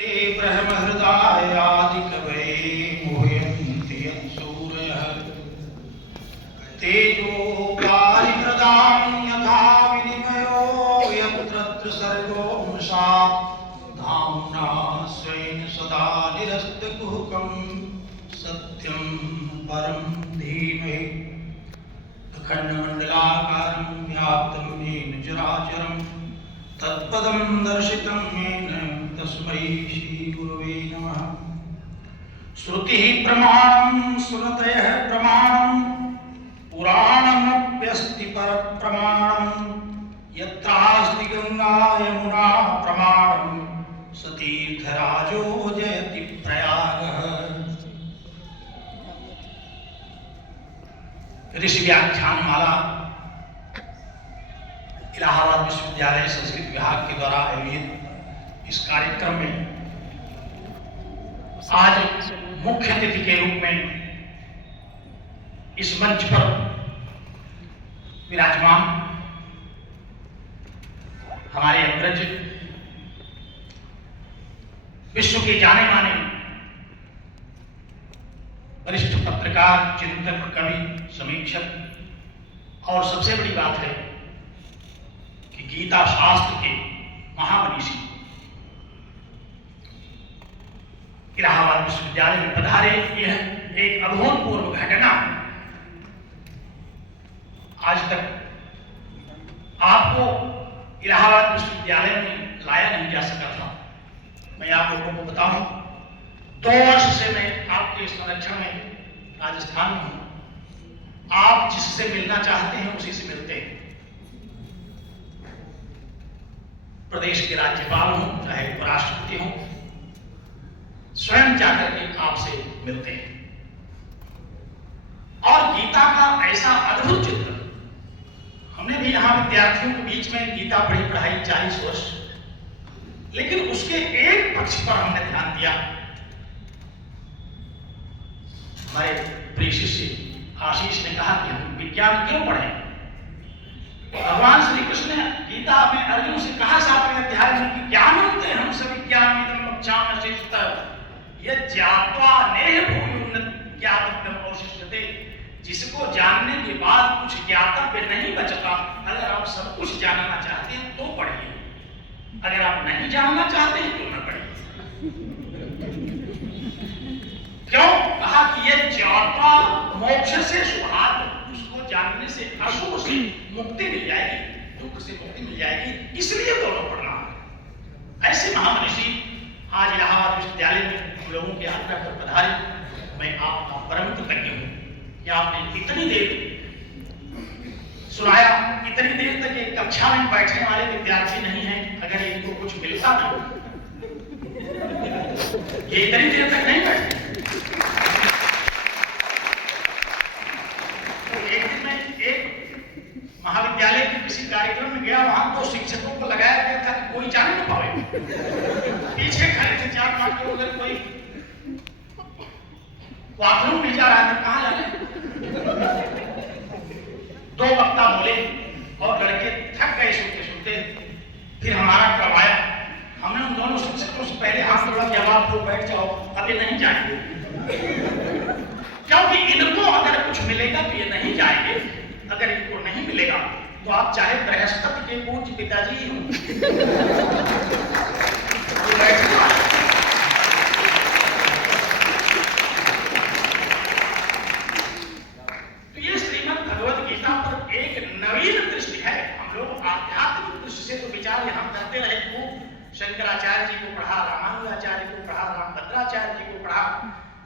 ब्रह्महृदायादिकवये मुह्यन्ति यत्सूरयः तेजो वारिमृदां यथा विनिमयो यत्र त्रिसर्गो मृषा धाम्ना स्वेन सदा निरस्तकुहकं सत्यं परं धीमहि अखण्डमण्डलाकारं व्याप्तं येन चराचरं तत्पदं दर्शितं येन तस्मै श्रीगुरवे नमः। श्रुतिः प्रमाणं स्मृतयः प्रमाणं पुराणमप्यस्ति परप्रमाणं यत्रास्ति गंगा यमुना प्रमाणं स तीर्थराजो जयति प्रयागः। ऋषि व्याख्यानमाला इलाहाबाद विश्वविद्यालय संस्कृत विभाग के द्वारा आयोजित इस कार्यक्रम में आज मुख्य अतिथि के रूप में इस मंच पर विराजमान हमारे अग्रज विश्व के जाने माने वरिष्ठ पत्रकार, चिंतक, कवि, समीक्षक और सबसे बड़ी बात है कि गीता शास्त्र के महामनीषी इलाहाबाद विश्वविद्यालय में पधारे। यह एक अभूतपूर्व घटना। आज तक आपको इलाहाबाद विश्वविद्यालय में लाया नहीं जा सका था। मैं आप लोगों को बताऊं, 2 वर्ष से मैं आपके संरक्षण में राजस्थान में हूं। आप जिससे मिलना चाहते हैं उसी से मिलते हैं। प्रदेश के राज्यपाल हों चाहे उपराष्ट्रपति हों, स्वयं जाकर के आपसे मिलते हैं। और गीता का ऐसा अद्भुत चित्र, हमने भी यहां विद्यार्थियों के बीच में गीता पढ़ाई 40 वर्ष, लेकिन उसके एक पक्ष पर हमने ध्यान दिया। हमारे प्रिय शिष्य आशीष ने कहा कि हम विज्ञान क्यों पढ़ें। भगवान श्री कृष्ण ने गीता में अर्जुन से कहा 7वें अध्याय में कि ज्ञानम ते हम सभी ज्ञानमिदं वक्ष्यामि शेषतः यज्ञात्वा नेह भूयुर्न ज्ञातव्यम अवशिष्यते। जिसको जानने के बाद कुछ ज्ञातव्य नहीं बचता। अगर आप सब कुछ जानना चाहते हैं तो पढ़िए, अगर आप नहीं जानना चाहते हैं तो न पढ़िए। क्यों कहा कि यह ज्ञात्वा मोक्ष से शुभात्, उसको जानने से अशुभ से मुक्ति मिल जाएगी, दुख से मुक्ति मिल जाएगी, इसलिए दोनों पढ़ना है। ऐसे महामनीषी आज इलाहाबाद विश्वविद्यालय में हम लोगों के यात्रा पर पधारे। मैं आपका परम कृतज्ञ हूं कि आपने इतनी देर सुनाया। इतनी देर तक एक कक्षा में बैठने वाले विद्यार्थी नहीं है, अगर इनको कुछ मिलता ना, ये इतनी देर तक नहीं बैठते। तो एक दिन मैं एक महाविद्यालय के किसी कार्यक्रम में गया, वहां 2 शिक्षकों को लगाया गया था कि कोई जाने न पावे। पीछे खड़े थे 4-5 लोग, अगर कोई बाथरूम नहीं जा रहा था, कहां जाने। 2 वक्ता बोले और लड़के थक गए सुनते सुनते। फिर हमारा करवाया। हमने उन दोनों शिक्षकों से पहले हाथ जोड़ा कि अब आप लोग बैठ जाओ, अभी नहीं जाएंगे, क्योंकि इनको अगर कुछ मिलेगा तो ये नहीं जाएंगे। अगर इनको नहीं मिलेगा तो आप चाहे बृहस्पति के पूज्य पिताजी हों, तो ये श्रीमद् भगवद गीता पर एक नवीन दृष्टि है। हम लोग आध्यात्मिक दृष्टि से तो विचार यहां करते रहे, खूब शंकराचार्य जी को पढ़ा, रामानुजाचार्य को पढ़ा, रामभद्राचार्य जी को पढ़ा,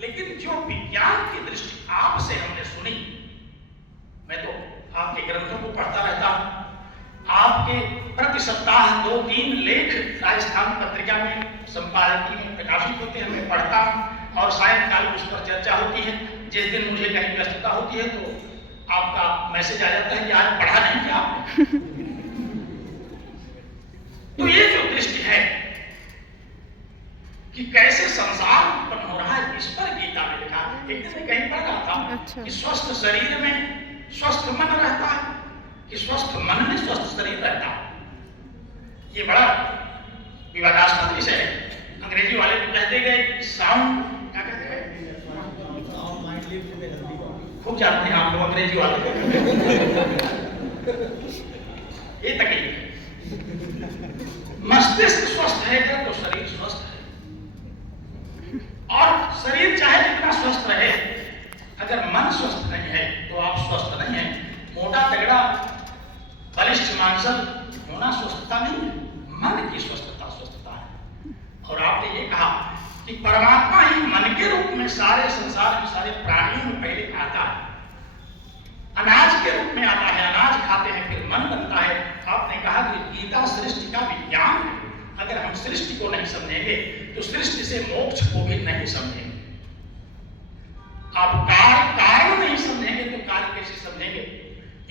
लेकिन जो विज्ञान की दृष्टि आपसे हमने सुनी, मैं तो आपके ग्रंथों को पढ़ता रहता हूं। आपके प्रति सप्ताह 2-3 लेख राजस्थान पत्रिका में संपादकीय में प्रकाशित होते हैं, मैं पढ़ता हूं और सायंकाल उस पर चर्चा होती है। जिस दिन मुझे कहीं व्यस्तता होती है तो आपका मैसेज आ जाता है कि आज पढ़ा नहीं क्या आपने। तो ये जो दृष्टि है कि कैसे संसार उत्पन्न हो रहा है, इस पर गीता में लिखा है। एक दिन मैं कहीं पढ़ रहा था कि स्वस्थ शरीर में स्वस्थ मन रहता है, कि स्वस्थ मन में स्वस्थ शरीर रहता है। ये बड़ा विवादास्पद विषय है। अंग्रेजी खूब जानते हैं आप लोग अंग्रेजी वाले। ये तकलीफ है। मस्तिष्क स्वस्थ रहेगा तो शरीर स्वस्थ है, और शरीर चाहे जितना स्वस्थ रहे, अगर मन स्वस्थ नहीं है तो आप स्वस्थ नहीं है। मोटा तगड़ा बलिष्ठ मांसल होना स्वस्थता नहीं है, मन की स्वस्थता स्वस्थता है। और आपने ये कहा कि परमात्मा ही मन के रूप में सारे संसार के सारे प्राणियों में पहले आता है, अनाज के रूप में आता है, अनाज खाते हैं फिर मन बनता है। आपने कहा कि गीता सृष्टि का विज्ञान है। अगर हम सृष्टि को नहीं समझेंगे तो सृष्टि से मोक्ष को भी नहीं समझेंगे। आप कारण नहीं समझेंगे तो कार्य कैसे समझेंगे?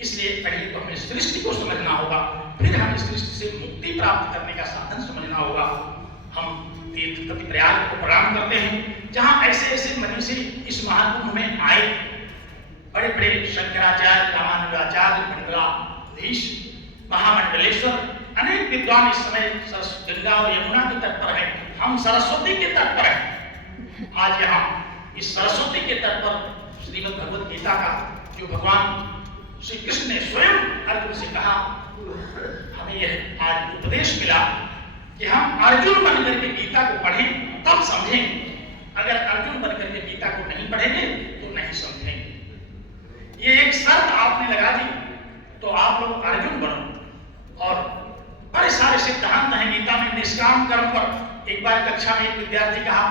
इसलिए पहले तो हमें सृष्टि को समझना होगा, फिर हमें सृष्टि से मुक्ति प्राप्त करने का साधन समझना होगा। हम तीर्थ प्रयाग को प्रणाम करते हैं, जहां ऐसे ऐसे मनीषी इस महाकुंभ में आए, बड़े बड़े शंकराचार्य, रामानुजाचार्य, मंडलाधीश, महामंडलेश्वर, अनेक विद्वान इस समय गंगा और यमुना के तट पर हैं। हम सरस्वती के तट पर हैं। आज यहाँ इस सरस्वती के तट पर श्रीमद् भगवद गीता का जो भगवान श्री कृष्ण ने स्वयं अर्जुन से कहा, हमें यह आज उपदेश मिला कि हम अर्जुन बनकर के गीता को पढ़ें तब समझेंगे। अगर अर्जुन बनकर के गीता को नहीं पढ़ेंगे तो नहीं समझेंगे। ये एक शर्त आपने लगा दी तो आप लोग अर्जुन बनो। और बड़े सारे सिद्धांत हैं गीता में निष्काम कर्म पर। एक बार कक्षा में एक विद्यार्थी कहा,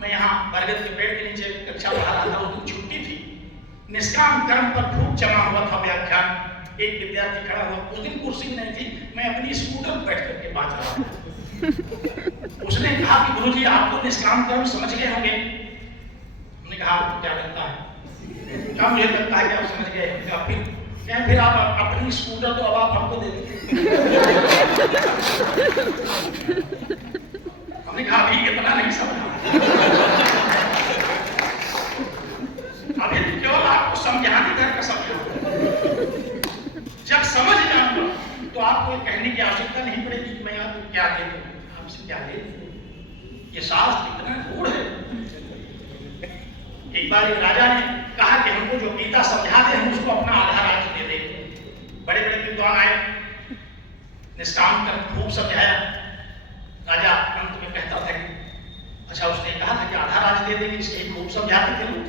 मैं यहाँ बरगद के पेड़ के नीचे कक्षा पढ़ा रहा था, उस दिन छुट्टी थी, निष्काम कर्म पर खूब जमा हुआ था व्याख्यान। एक विद्यार्थी खड़ा हुआ, उस दिन कुर्सी नहीं थी, मैं अपनी स्कूटर पर बैठ करके बात रहा था। उसने कहा कि गुरुजी आप तो निष्काम कर्म समझ गए होंगे। हमने कहा आपको क्या लगता है? क्या मुझे लगता है कि आप समझ गए? फिर आप अपनी स्कूटर तो अब आप हमको दे दीजिए। हमने कहा अभी इतना नहीं समझा, अभी केवल आपको समझाने तक का समझा। जब समझ जाऊंगा तो आपको कहने की आवश्यकता नहीं पड़ेगी कि मैं आपको क्या दे दूं, आपसे क्या ले। ये शास्त्र इतना गूढ़ है। एक बार एक राजा ने कहा कि हमको जो गीता समझा दे हम उसको अपना आधा राज्य दे दें। बड़े बड़े विद्वान आए, निष्काम कर्म खूब समझाया। राजा अंत में कहता था कि अच्छा, उसने कहा था कि आधा राज्य दे देंगे, इसलिए खूब समझाते थे लोग।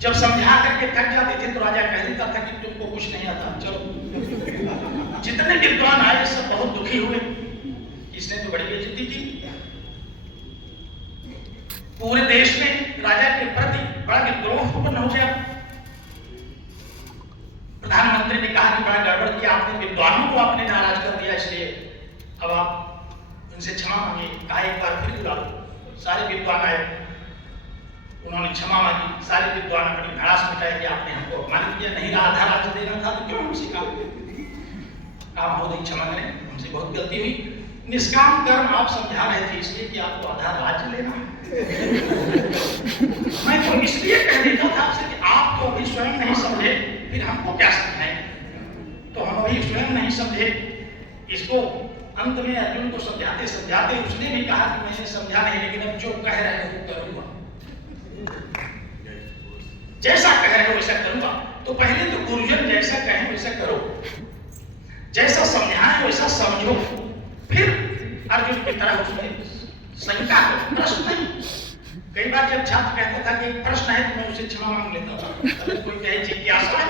जब समझा करके थक जाते थे तो राजा कह देता था कि तुमको कुछ नहीं आता, चलो। जितने विद्वान आए सब बहुत दुखी हुए, इसने तो बड़ी बेइज्जती की। पूरे देश में राजा के प्रति बड़ा विद्रोह उत्पन्न हो गया। प्रधानमंत्री ने कहा कि बड़ा गड़बड़ किया आपने, विद्वानों को आपने नाराज कर दिया, इसलिए अब आप उनसे क्षमा मांगिए। कहा एक बार फिर बुला लो। सारे विद्वान आए, उन्होंने क्षमा मांगी। सारे विद्वान अपनी भड़ास मिटाई कि आपने हमको अपमानित किया, नहीं आधा राज्य देना था तो क्यों हमसे कहा? महोदय क्षमा करें, हमसे बहुत गलती हुई। निष्काम कर्म आप समझा रहे थे इसलिए कि आपको आधा राज्य लेना है। मैं तो इसलिए कह देता था आपसे कि आप तो अभी स्वयं नहीं समझे, फिर हमको क्या समझाएं? तो हम अभी स्वयं नहीं समझे। इसको अंत में अर्जुन को समझाते समझाते उसने भी कहा कि मैंने समझा नहीं, लेकिन अब जो कह रहे हो करूंगा, जैसा कह रहे हो वैसा करूंगा। तो पहले तो गुरुजन जैसा कहें वैसा करो, जैसा समझाएं वैसा समझो। फिर अर्जुन की तरह उसमें शंका हो, प्रश्न नहीं। कई बार जब छात्र कहता था कि एक प्रश्न है तो मैं उसे क्षमा मांग लेता था। अगर कोई कहे जिज्ञासा है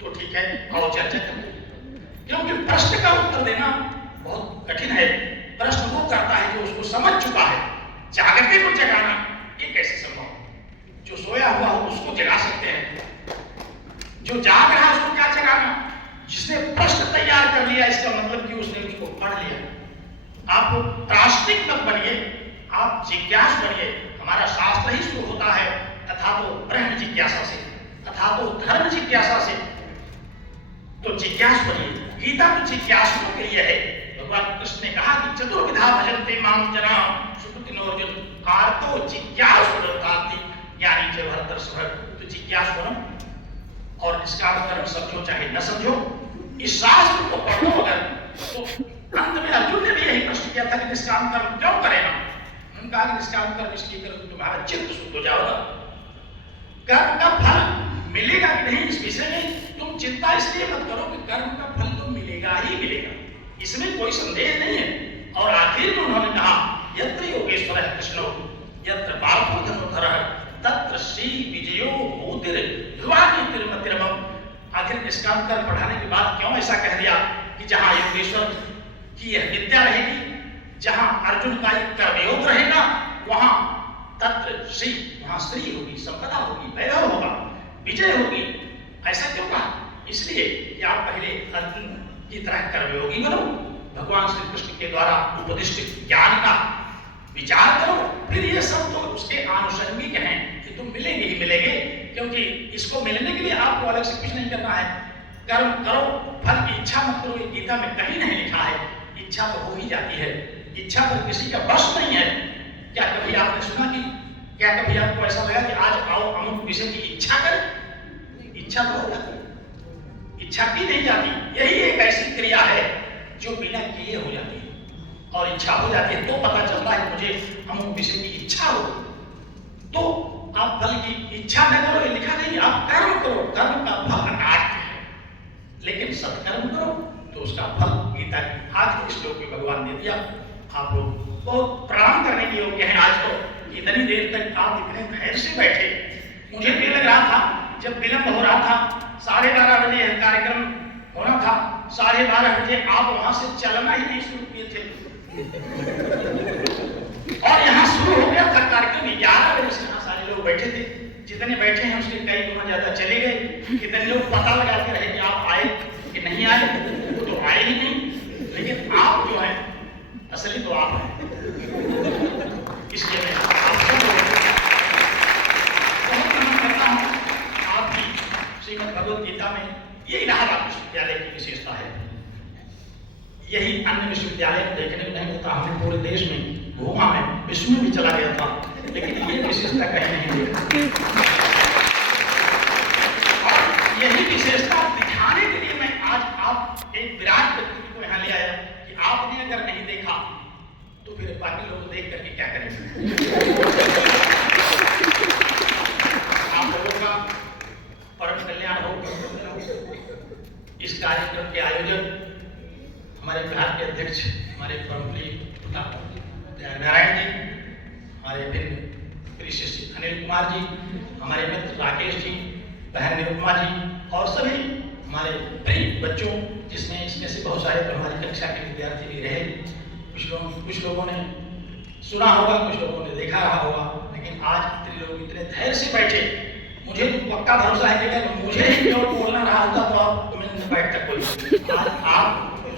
तो ठीक है, आओ चर्चा करें। क्योंकि प्रश्न का उत्तर देना बहुत कठिन है। प्रश्न वो करता है जो उसको समझ चुका है। जागते को जगाना ये कैसे संभव? जो सोया हुआ हो उसको जगा सकते हैं, जो जाग रहा है उसको क्या जगाना? जिसने प्रश्न तैयार कर लिया इसका मतलब कि उसने उसको पढ़ लिया। आप त्रासनिक मत बनिए, आप जिज्ञास बनिए। हमारा शास्त्र ही शुरू होता है तथा तो ब्रह्म जिज्ञासा से, तथा तो धर्म जिज्ञासा से। तो जिज्ञास बनिए। गीता तो जिज्ञासुओं के लिए है। भगवान कृष्ण ने कहा कि चतुर्विधा भजन्ते मां जना सुकृतिनो अर्जुन आर्तो जिज्ञासु रताति ज्ञानी च भरतर्षभ। तो जिज्ञासु बनो और इसका कर्म समझो चाहे न समझो। इस शास्त्र को पढ़ो अगर तो अंत में अर्जुन ने भी यही प्रश्न किया था कि निष्काम कर्म क्यों करें हम? उन्होंने कहा कि निष्काम कर्म इसलिए करो कि तुम्हारा चित्त शुद्ध हो जाएगा। कर्म का फल मिलेगा कि नहीं इस विषय में तुम चिंता इसलिए मत करो कि कर्म का फल तो मिलेगा ही मिलेगा, इसमें कोई संदेह नहीं है। और आखिर में उन्होंने कहा यत्र योगेश्वरः कृष्णो यत्र पार्थो धनुर्धरः तत्र श्री विजयो भूतिर् ध्रुवानीतिर्मतिरमम्। आखिर निष्कामकर्म पढ़ाने के बाद क्यों ऐसा कह दिया कि जहां योगेश्वर की यह विद्या रहेगी, जहां अर्जुन का एक कर्मयोग रहेगा, वहां तत्र श्री, वहां श्री होगी, संपदा होगी, वैभव होगा, विजय होगी। ऐसा क्यों कहा? इसलिए कि आप पहले अर्जुन की तरह कर्मयोगी बनो, भगवान श्री कृष्ण के द्वारा उपदिष्ट ज्ञान का विचार करो, फिर ये सब तो उसके आनुषंगिक हैं कि तुम मिलेंगे ही मिलेंगे, क्योंकि इसको मिलने के लिए आपको अलग से कुछ नहीं करना है। कर्म करो, फल की इच्छा मत करो, ये गीता में कहीं नहीं लिखा है। इच्छा तो हो ही जाती है, इच्छा पर किसी का बस नहीं है। क्या कभी आपने सुना कि क्या कभी आपको ऐसा लगा कि आज आओ अमुक विषय की इच्छा करें? इच्छा तो हो जाती, इच्छा की नहीं जाती। यही एक ऐसी क्रिया है जो बिना किए हो जाती है, और इच्छा हो जाती है तो पता चलता है मुझे अमुक विषय की इच्छा हो। तो आप फल की इच्छा न करो, ये लिखा नहीं, आप कर्म करो, कर्म का फल अकाट्य है, लेकिन सत्कर्म करो तो उसका फल गीता की आखिरी श्लोक में भगवान ने दिया। आप लोग बहुत प्रणाम करने के योग्य हैं। आज तो इतनी देर तक आप इतने धैर्य से बैठे, मुझे भी लग रहा था जब विलंब हो रहा था, 12:30 बजे कार्यक्रम होना था, 12:30 बजे आप वहां से चलना ही नहीं शुरू किए थे और यहाँ शुरू हो गया था कार्यक्रम 11 बजे से। यहाँ सारे लोग बैठे थे, जितने बैठे हैं उसके कई गुना ज्यादा चले गए। कितने लोग पता लगाते रहे कि आप आए कि नहीं आए, वो तो आए ही नहीं, लेकिन आप जो है असली तो आप हैं। इसलिए मैं आपको बहुत नमन करता हूँ। आपकी श्रीमद् भगवद गीता में ये इलाहाबाद विश्वविद्यालय की विशेषता है। यही अन्य विश्वविद्यालय देखने को नहीं मिलता। हमने पूरे देश में घूमा, मैं विश्व में भी चला गया था, लेकिन ये विशेषता कहीं नहीं देखी। और यही विशेषता दिखाने के लिए मैं आज आप एक विराट व्यक्ति को यहाँ ले आया कि आपने अगर नहीं देखा तो फिर बाकी लोग देख करके क्या करेंगे। आप लोगों का परम कल्याण हो। इस कार्यक्रम के आयोजक हमारे बिहार के अध्यक्ष, हमारे परमप्रिय नारायण जी, हमारे प्रिय शिष्य अनिल कुमार जी, हमारे मित्र राकेश जी, बहन निरुपमा जी, और सभी हमारे प्रिय बच्चों, जिसमें इसमें से बहुत सारे तो हमारी कक्षा के विद्यार्थी भी रहे। कुछ लोगों ने सुना होगा, कुछ लोगों ने देखा रहा होगा, लेकिन आज इतने लोग इतने धैर्य से बैठे, मुझे पक्का भरोसा है कि अगर मुझे ही केवल बोलना रहा होता तो आप नहीं बैठता कोई। आज आप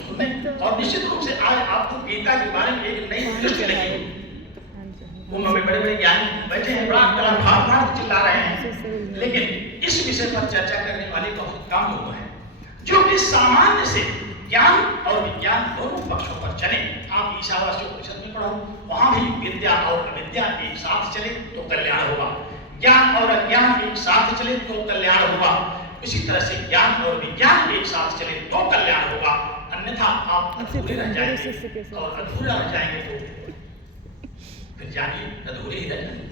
सुने, और निश्चित रूप से आज आपको गीता के बारे में एक नई दृष्टि लगी। कुंभ में बड़े बड़े ज्ञानी बैठे हैं, बड़ा भाव चिल्ला रहे हैं, लेकिन इस विषय पर चर्चा करने वाले बहुत कम लोग हैं जो कि सामान्य से ज्ञान और विज्ञान दोनों पक्षों पर चले। आप ईशावास्य उपनिषद में पढ़ो, वहां भी विद्या और अविद्या एक साथ चले तो कल्याण होगा, ज्ञान और अज्ञान एक साथ चले तो कल्याण होगा। इसी तरह से ज्ञान और विज्ञान एक साथ चले तो कल्याण होगा, अन्यथा आप अधूरे रह जाएंगे, और अधूरा रह जाएंगे तो फिर जानिए अधूरे ही रह जाएंगे।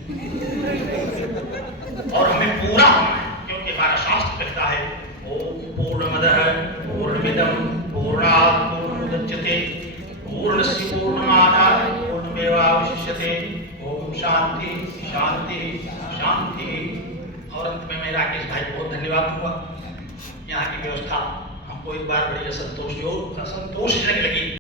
और हमें पूरा होना है, क्योंकि हमारा शास्त्र कहता है ओम पूर्णमदः पूर्णमिदं पूर्णात् पूर्णमुदच्यते पूर्णस्य पूर्णमादाय पूर्णमेवावशिष्यते। ओम शांति शांति शांति। और अंत में मैं राकेश भाई को बहुत धन्यवाद दूंगा। यहाँ की व्यवस्था हमको एक बार बड़ी असंतोषजनक लगी।